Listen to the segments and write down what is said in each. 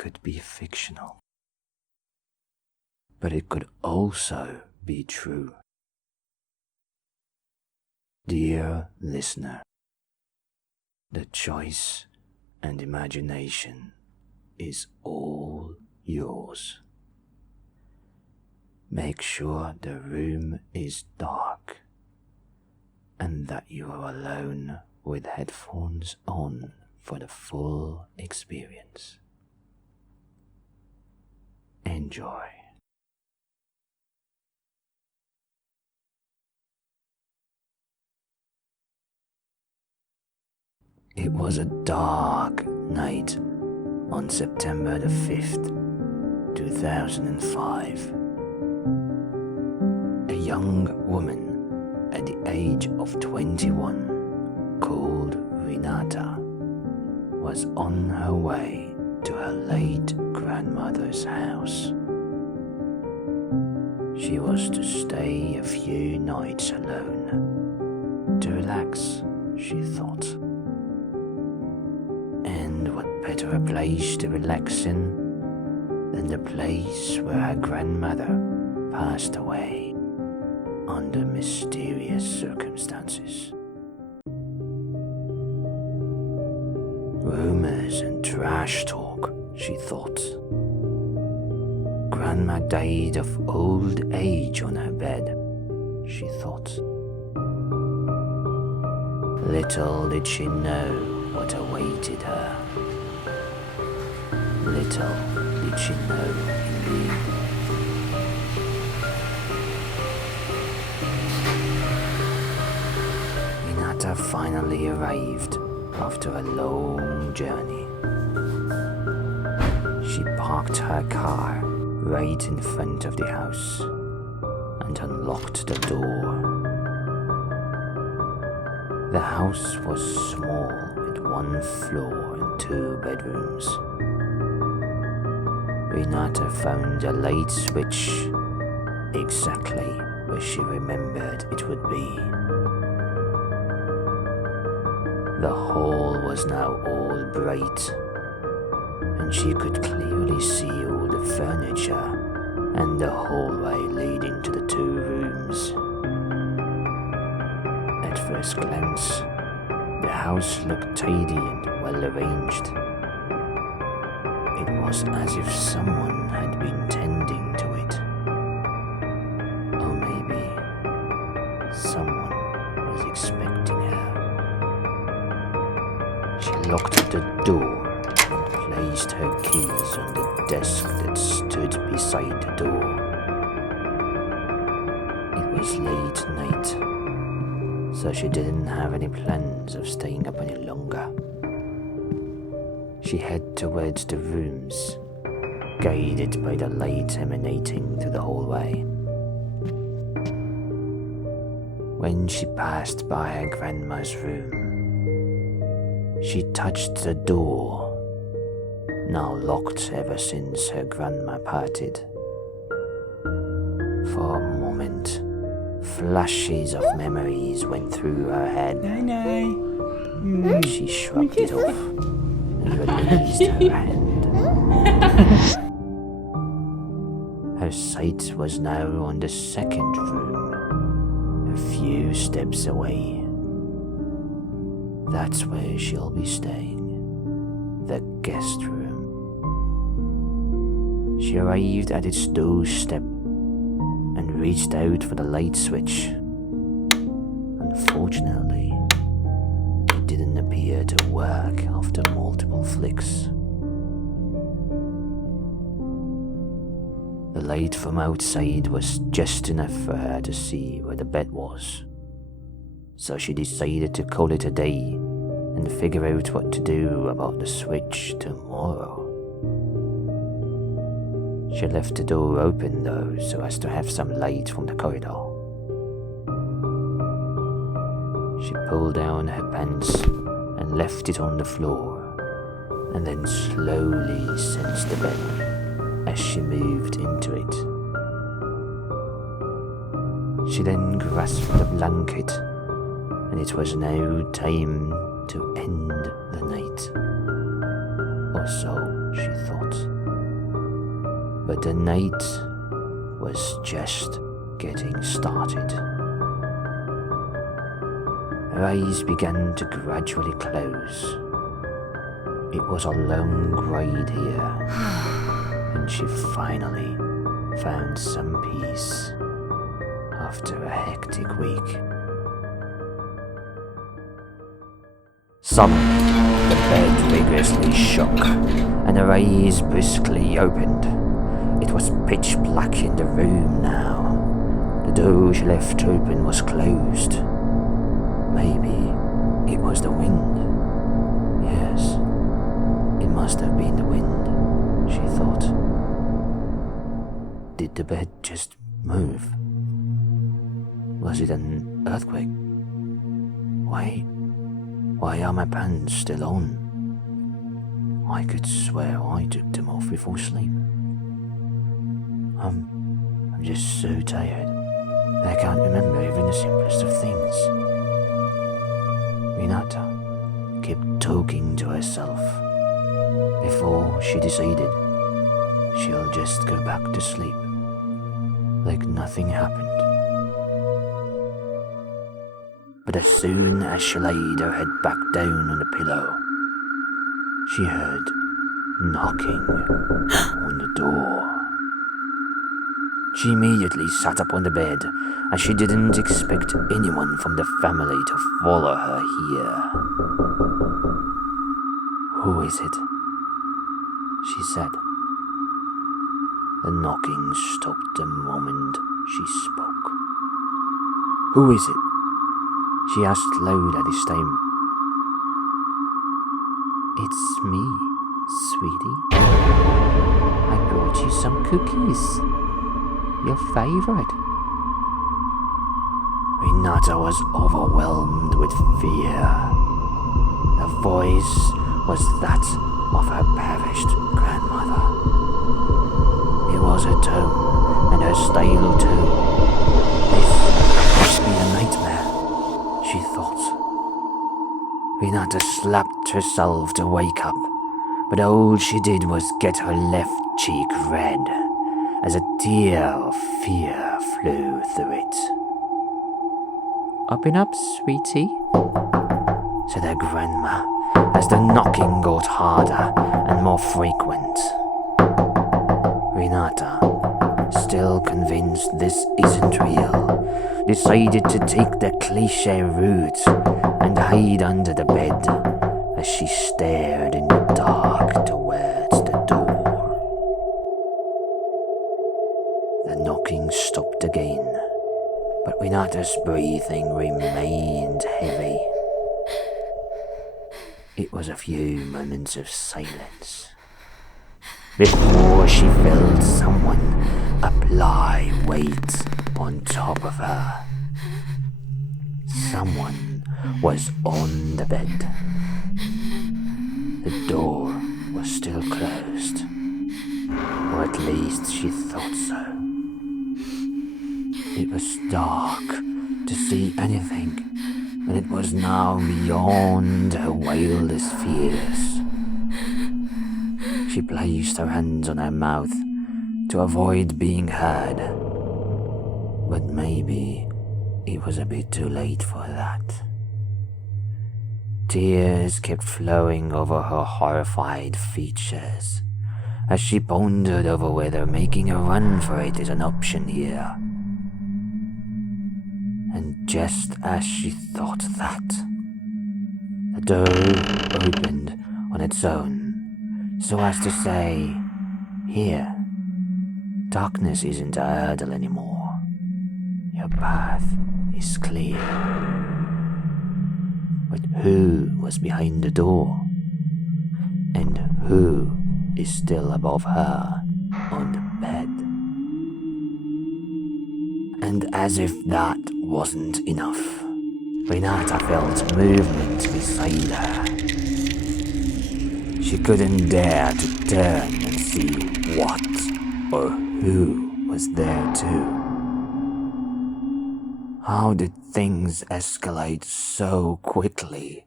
could be fictional, but it could also be true. Dear listener, the choice and imagination is all yours. Make sure the room is dark and that you are alone with headphones on for the full experience. Enjoy. It was a dark night on September the 5th, 2005. A young woman at the age of 21, called Renata, was on her way to her late grandmother's house. She was to stay a few nights alone, to relax, she thought. And what better a place to relax in than the place where her grandmother passed away under mysterious circumstances. Rumors and trash talk, she thought. Grandma died of old age on her bed, she thought. Little did she know what awaited her. Little did she know indeed. Renata finally arrived after a long journey. She parked her car right in front of the house and unlocked the door. The house was small with 1 floor and 2 bedrooms. Renata found a light switch exactly where she remembered it would be. The hall was now all bright, and she could clearly see all the furniture and the hallway leading to the 2 rooms. At first glance, the house looked tidy and well arranged. It was as if someone had been tending to it. Or maybe someone was expecting her. She locked the door and placed her keys on the desk that stood beside the door. It was late night, so she didn't have any plans of staying up any longer. She headed towards the rooms, guided by the light emanating through the hallway. When she passed by her grandma's room, she touched the door, now locked ever since her grandma parted. For a moment, flashes of memories went through her head. Then she shrugged it off and released her hand. Her sight was now on the 2nd room, a few steps away. That's where she'll be staying, the guest room. She arrived at its doorstep and reached out for the light switch. Unfortunately, it didn't appear to work after multiple flicks. The light from outside was just enough for her to see where the bed was, so she decided to call it a day and figure out what to do about the switch tomorrow. She left the door open though, so as to have some light from the corridor. She pulled down her pants and left it on the floor, and then slowly sensed the bed as she moved into it. She then grasped the blanket, and it was now time to end the night. Or so she thought. But the night was just getting started. Her eyes began to gradually close. It was a long ride here, and she finally found some peace after a hectic week. Suddenly, the bed vigorously shook, and her eyes briskly opened. It was pitch black in the room now. The door she left open was closed. Maybe it was the wind. Yes, it must have been the wind, she thought. Did the bed just move? Was it an earthquake? Why are my pants still on? I could swear I took them off before sleep. I'm just so tired. I can't remember even the simplest of things. Renata kept talking to herself before she decided she'll just go back to sleep, like nothing happened. But as soon as she laid her head back down on the pillow, she heard knocking on the door. She immediately sat up on the bed, as she didn't expect anyone from the family to follow her here. "Who is it?" she said. The knocking stopped the moment she spoke. "Who is it?" she asked louder this time. "It's me, sweetie. I brought you some cookies. Your favorite." Renata was overwhelmed with fear. The voice was that of her perished grandmother. It was her tone and her style too. This must be a nightmare, she thought. Renata slapped herself to wake up, but all she did was get her left cheek red, as a tear of fear flew through it. "Open up, sweetie," said her grandma, as the knocking got harder and more frequent. Renata, still convinced this isn't real, decided to take the cliché route and hide under the bed as she stared in the dark towards the door. The knocking stopped again, but Renata's breathing remained heavy. It was a few moments of silence before she felt someone apply weight on top of her. Someone was on the bed. The door was still closed, or at least she thought so. It was dark to see anything, and it was now beyond her wildest fears. She placed her hands on her mouth to avoid being heard, but maybe it was a bit too late for that. Tears kept flowing over her horrified features as she pondered over whether making a run for it is an option here. And just as she thought that, the door opened on its own, so as to say, "Here, darkness isn't a hurdle anymore. Your path is clear." But who was behind the door? And who is still above her on the bed? And as if that wasn't enough, Renata felt movement beside her. She couldn't dare to turn and see what or who was there too. How did things escalate so quickly?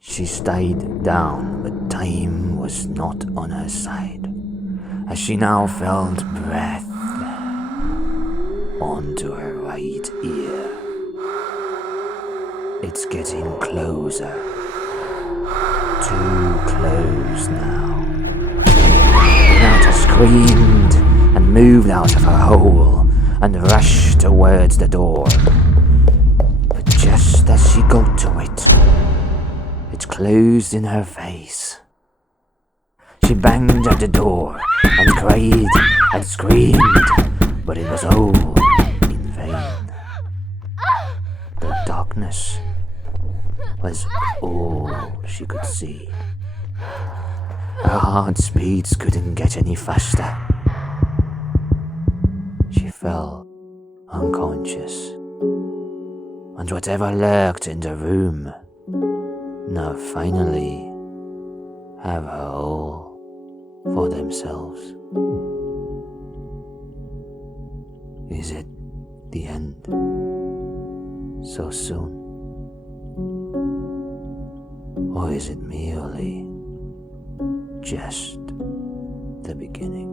She stayed down, but time was not on her side, as she now felt breath onto her right ear. It's getting closer. Too close now. Renata screamed and moved out of her hole and rushed towards the door. But just as she got to it, it closed in her face. She banged at the door and cried and screamed, but it was all in vain. The darkness was all she could see. Her heart speeds couldn't get any faster. She fell unconscious, and whatever lurked in the room now finally have her all for themselves. Is it the end so soon? Or is it merely just the beginning?